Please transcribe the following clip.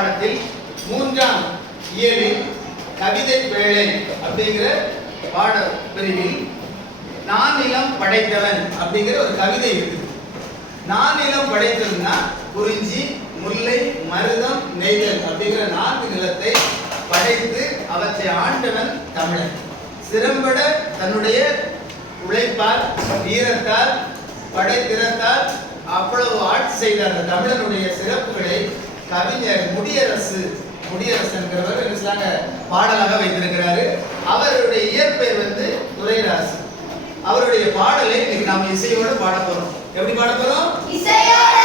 பாடத்தில் 3ஆம் இயலில் கவிதை வேளை அப்படிங்கிற பாட பிரிவில் நானிலம் படைத்தவன் அப்படிங்கிற ஒரு கவிதை இருக்குது. நானிலம் படைத்தவன்னா குறிஞ்சி, முல்லை, மருதம், நெய்தல் அப்படிங்கிற 4 நிலத்தை படைத்து அவற்றை ஆண்டவன் தமிழன். சிறம்பட தன்னுடைய உழைப்பால், வீரத்தால், படைத்திறத்தால் அவ்வளவு ஆட்சி செய்த அந்த தமிழனுடைய சிறப்புகளை கவிஞர் முடியரசன்கிறவர் என்ன சொன்னாங்க பாடலாக வைத்திருக்கிறாரு. அவருடைய இயற்பெயர் துரைராசு. அவருடைய பாடலை இன்னைக்கு நாம இசையோடு பாட போறோம். எப்படி பாட போறோம்? இசையோடு.